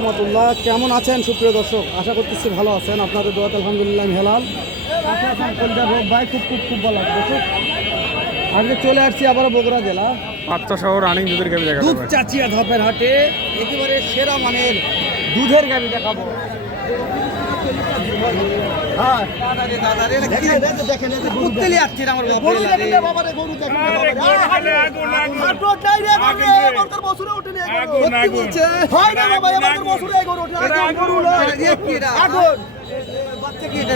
রহমতুল্লাহ। কেমন আছেন সুপ্রিয় দর্শক? আশা করতেছি ভালো আছেন। আপনাদের দোয়াতে আলহামদুলিল্লাহ আমি হেলাল। ভাই খুব খুব খুব ভালো আছে দর্শক। আজকে চলে আসছি আবারও বগুড়া জেলা বাচ্চা সহ রানিং দুধের গাভী দেখাবো। দুধ চাচিয়া ধাপের হাটে একেবারে সেরা মানের দুধের গাভী দেখাবো।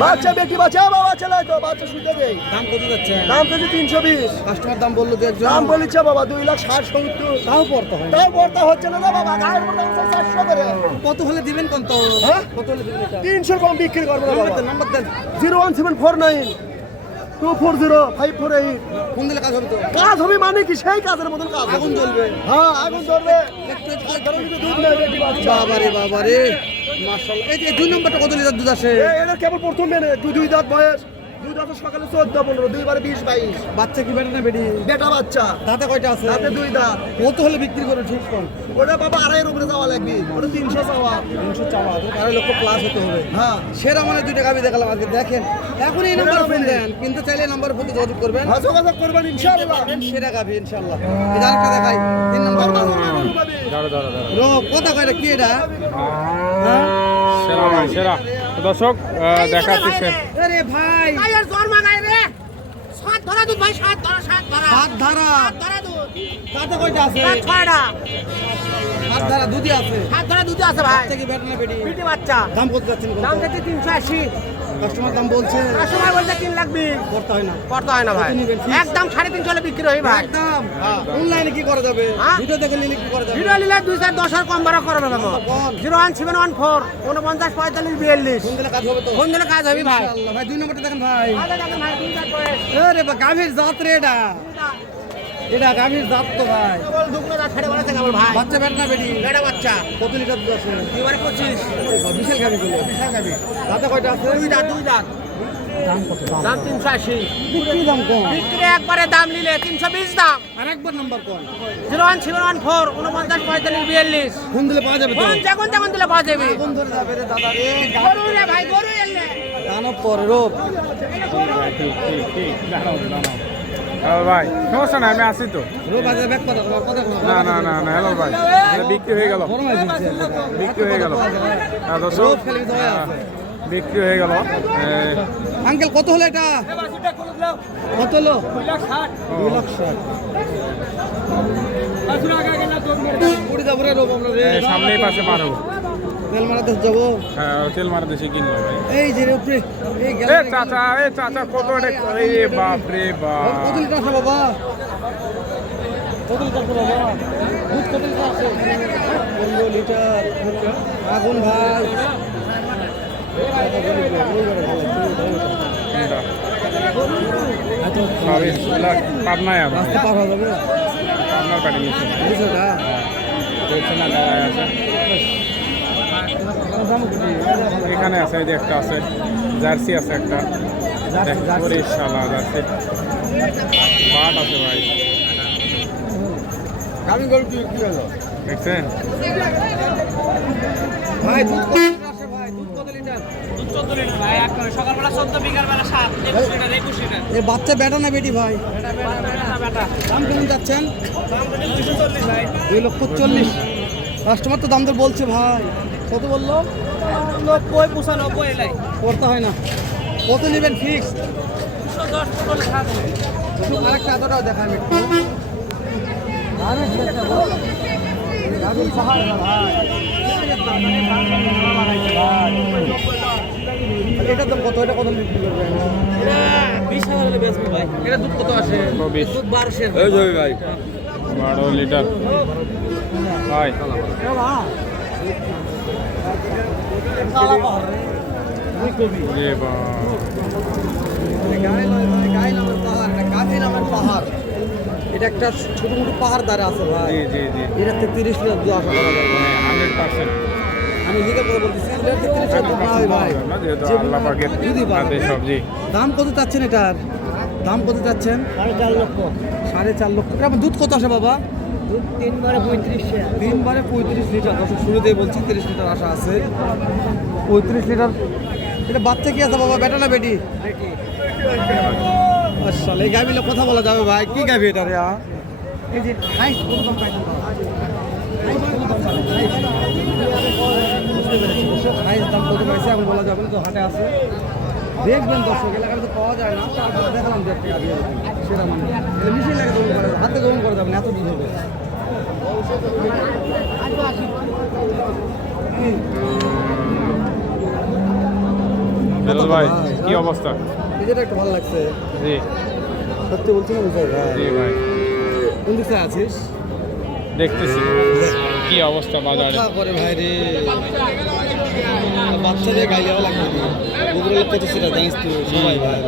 বাচ্চা বেটি বাচ্চা বাবা চালায় তো বাচ্চা শুতে দেয়। দাম কত যাচ্ছে? দাম তো 320। কাস্টমার দাম বললো তো একজন। দাম বলেছে বাবা 2,60,70। তাও পড়তে হয়। তাও বর্তা হচ্ছে না বাবা, গায়ের উপর দাম 400 করে। কত হলে দিবেন কত? হ্যাঁ? কত হলে দিবেন এটা? 300 কম বিক্রি করবো না বাবা। নাম্বার দেন। 01749 240 548। কোন দিলে কাজ হবে তো? কাজ হবে মানে কি সেই কাজের মতন কাজ আগুন জ্বলবে। হ্যাঁ আগুন জ্বলবে। দুধ নেই বেটি বাচ্চা। বাবারে বাবারে মাশাআল্লাহ। এই যে 2 নম্বরটা কত লিটার দুধ আসে? এটা কেবল প্রথম মেনে দুই দাঁত বয়স। দুই দাঁত সকালে 14-15, দুইবারে 20-22। বাচ্চা কি বেটা না বেটি? বেটা বাচ্চা। দাঁতে কয়টা আছে? তাতে দুই দাঁত। কত হলে বিক্রি করে ঠিক কোন? ওটা বাবা 2.5 উপরে যাওয়া লাগবে। ওটা 300 চাওয়া। 300 চাওয়া, 2.5 লক্ষ প্লাস হতে হবে। হ্যাঁ সেরা মানে দুইটা গাবি দেখালাম আজকে। দেখেন এখন এই নাম্বার ফোন দেন, কিন্তু চাইলে নাম্বারের ফোনে যোগাযোগ করবেন। যোগাযোগ করবেন ইনশাআল্লাহ। সেরা গাবি ইনশাআল্লাহ। এটা আরেকটা দেখাই 3 নাম্বার। দাঁড়া দাঁড়া দাঁড়া রো কথা কয়টা কি এটা? হ্যাঁ সেরা ভাই সেরা। তো দর্শক দেখাচ্ছি আরে ভাই আয়ার জোর মাগাই রে সাত ধরা দুধ ভাই সাত ধরা হাত ধারা। সাত ধরা দুধ দাঁতে কয়টা আছে? সাত ছয়টা হাত ধারা দুধই আছে। সাত ধরা দুধ আছে ভাই বাচ্চা কি বেটা না বেটি? পিটি বাচ্চা দাম কত যাচ্ছেন? দাম যাচ্ছে 380। কাস্টমার দাম বলছে কাস্টমার বলছে 3 লাখ 20 করতে হয় না। করতে হয় না ভাই, কত নিবেন? একদম 3.5 চলে বিক্রি হয় ভাই। একদম অনলাইনে কি করা যাবে? হ্যাঁ? ভিডিও দেখে নিলে কি করা যাবে? ভিডিও নিলে 210 আর কম বাড়া করবে না। কোন? 01714 49 45 42 ফোন দিলে কাজ হবে তো? ফোন দিলে কাজ হবে ভাই। ইনশাআল্লাহ ভাই 2 নম্বরটা দেখেন ভাই। আগে দেখেন ভাই 2 লাখ বয়স। আরে বা গাভীর জাত রে এটা। এটা গাভীর জাত তো ভাই। দুপুরে রাত 12:30 থেকে আমার ভাই বাচ্চা বেটা না বেটি? বেটা বাচ্চা কত লিটার দুধ আছে? এবারে 25 বিশাল গাভী গুলো। বিশাল গাবি। দাঁতে কয়টা আছে? দুই দাঁত দাম কত? দাম 380। বিক্রি দাম কম। বিক্রি একবারে দাম নিলে 320 দাম। আর একবার নাম্বার কোন? 01714 49 45 42 ফোন দিলে পাওয়া যাবে তো? কোন যখন দিলে পাওয়া যাবে। কোন ধরে যাবে রে দাদা রে? গরু রে ভাই, গরু এলে দানব পরে রোগ। হ্যালো ভাই, সমস্যা নাই, আমি আসি তো। রোগ আছে ব্যাক কথা কথা না না না না হ্যালো ভাই, এটা বিক্রি হয়ে গেল, বিক্রি হয়ে গেল। হ্যাঁ দর্শক, বিক্রি হয়ে গেল। আঙ্কেল কত হলো এটা? কত হলো? 2,60,000। পুরি যাবো রে রোগ আমরা রে। সামনেই পাশে পার হবো। তেল মারাতে যাবো। হ্যাঁ তেল মারা দেশে কিনলো ভাই। এই যে উপরে এই গেল। এ চাচা কত এটা? এই বাপ রে বাপ। কত লিটার আছে বাবা? কত লিটার আছে বাবা? দুধ কত লিটার আছে? 15 লিটার। আগুন ভাই। পাবনায় আবার রাস্তা পার হয়ে যাবে। পাবনার কাটি নিচ্ছে বুঝছোটা? বলছে না দাঁড়ায় আছে। এখানে আছে, এই যে একটা আছে, জার্সি আছে একটা, শালা জার্সি বাট আছে ভাই, আমি গরু কি হলো? দেখছেন? ভাই দুধ কত লিটার আছে ভাই? দুধ কত লিটার? দুধ 14 লিটার ভাই। একবারে সকালবেলা 14, বিকালবেলা 7, 21 লিটার 21 লিটার। এই বাচ্চা বেটা না বেটি ভাই? বেটা দাম কেমন যাচ্ছেন? দাম 240 ভাই। 2,40,000। কাস্টমার তো দাম তো বলছে ভাই। কত বললো? 90 95 এলাই করতে হয় না। কত নেবেন ফিক্স? 210 পনেরো খাবে। আরেকটা এতটাও দেখান একটু। এটার দাম কত? এটা কত বিক্রি করবেন? এটা 20,000 হলে বেচবো ভাই। এটা দুধ কত আসে? 20 দুধ 1200 ভাই 12 লিটার ভাই। রে বাপ। এটা একটা ছোট মোটো পাহাড় দ্বারা আছে ভাই। জি জি জি, এটা 30 লিটার দুধ আশা করা যায়। 100%। আমি লিখে করে বলতেছি এটা 30 লিটার দুধ না হয় ভাই। যেহেতু আল্লাহ পাকের হাতে সবজি। দাম কত চাচ্ছেন এটার? দাম কত চাচ্ছেন? 4.5 লক্ষ। 4.5 লক্ষ। এটা দুধ কত আসে বাবা? তিনবারে 35 3 বারে 35 লিটার। দর্শক শুরুতেই বলছি 30 লিটার আশা আছে। 35 লিটার। এটা বাচ্চা কি আছে বাবা, বেটা না বেটি? আসলে এই গাভী কথা বলা যাবে ভাই, কি গাভী এটা রে? এই যে হাইস কত দাম পাইছেন বুঝতে পেরেছি দর্শক, হাইস দাম কত পাইছে এখন বলা যাবে না, তো হাটে আছে দেখবেন দর্শক। এলাকায় তো পাওয়া যায় না, তারপরে দেখালাম যে একটা গাভী আছে সেটা মানে মিশিয়ে লাগে দৌড় করে, হাতে দৌড় করে যাবেন, এত দুধ হবে। বেলাল ভাই কি অবস্থা? এই যেটা একটু ভালো লাগছে, জি সত্যি বলছি না বুঝাই ভাই? জি ভাই, কোন দিকে আছিস? দেখতেছি কি অবস্থা বাজারে। কথা করে ভাই রে, বাচ্চাদের গাই যাওয়া লাগবে, ওগুলো কত সেটা জানিস তুই সবাই ভাই,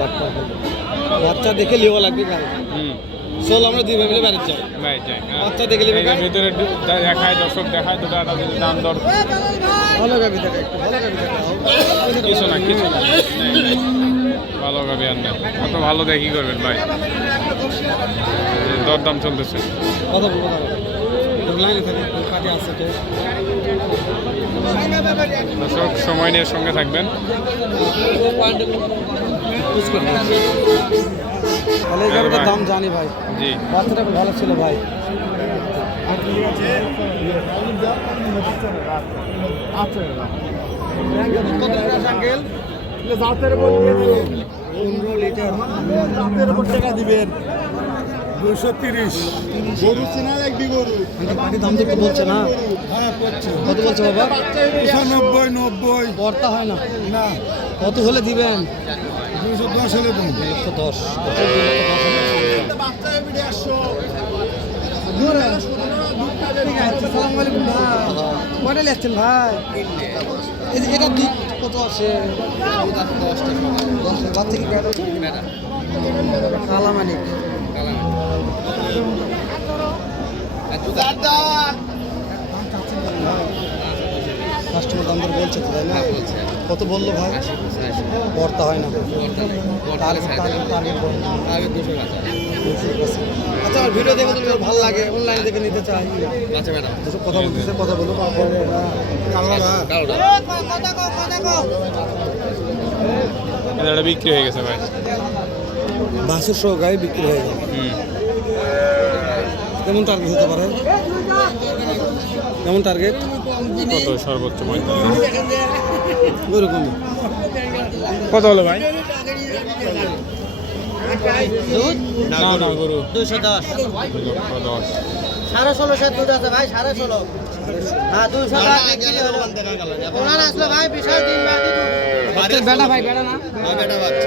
বাচ্চা দেখে লিওয়া লাগবে গাই। চল আমরা দুই ভাই মিলে বাড়ি যাই, ভাই যাই, হ্যাঁ। বাচ্চা দেখে লিবে এই যে ভিতরে দেখায়, দর্শক দেখায় দুটো একটা যদি দাম দর ভালো গাবি দেখে, একটু ভালো গাবি দেখে কিছু না কিছু না, ভালো গাবি আর না, অত ভালো দেখি করবেন ভাই, দরদাম চলতেছে। কথা বলবো লাইনে থাকে কাটি আছে তো। দর্শক সময় নিয়ে সঙ্গে থাকবেন। তাহলে এই গাবিটার দাম জানি ভাই, জি বাচ্চাটা খুব ভালো ছিল ভাই। কত লিটার আঙ্কেল? 15 লিটার। টাকা দিবেন 230 গরু চেনার এক গরু বাকি দাম তো একটু বলছে না, হ্যাঁ করছে কত বলছে বাবা? 95 90 পড়তা হয় না, না কত হলে দিবেন? 210 হলে দেন 210। আসসালামু আলাইকুম ভাই, কয়টা নিচ্ছেন ভাই? এই যে এটা দুধ কত আছে? 10 বাচ্চা কি বেড়া? কালা মানিক। কাস্টমার দাম দর বলছে তো, তাই না? কত বললো ভাই? পড়তা হয় না, টার্গেট বলুন। আচ্ছা, আমার ভিডিও দেখে যদি ভালো লাগে অনলাইন থেকে নিতে চাই, দুটো কথা বলতেছে, কথা বলুন। এটা বিক্রি হয়ে গেছে ভাই। বাসের সহ গাড়ি বিক্রি হয়ে যায়, কেমন টার্গেট হতে পারে? কেমন টার্গেট? কত সর্বোচ্চ 45? ওইরকমই। কত হলো ভাই? দুধ না না গরু 210 210। 16.5 দুধ আছে ভাই, 16.5। হ্যাঁ 210 বিক্রি হলো। ওনার আসলো ভাই বিশাল দিন বাকি দুধ। বেটা ভাই, বেটা না? বেটা বাচ্চা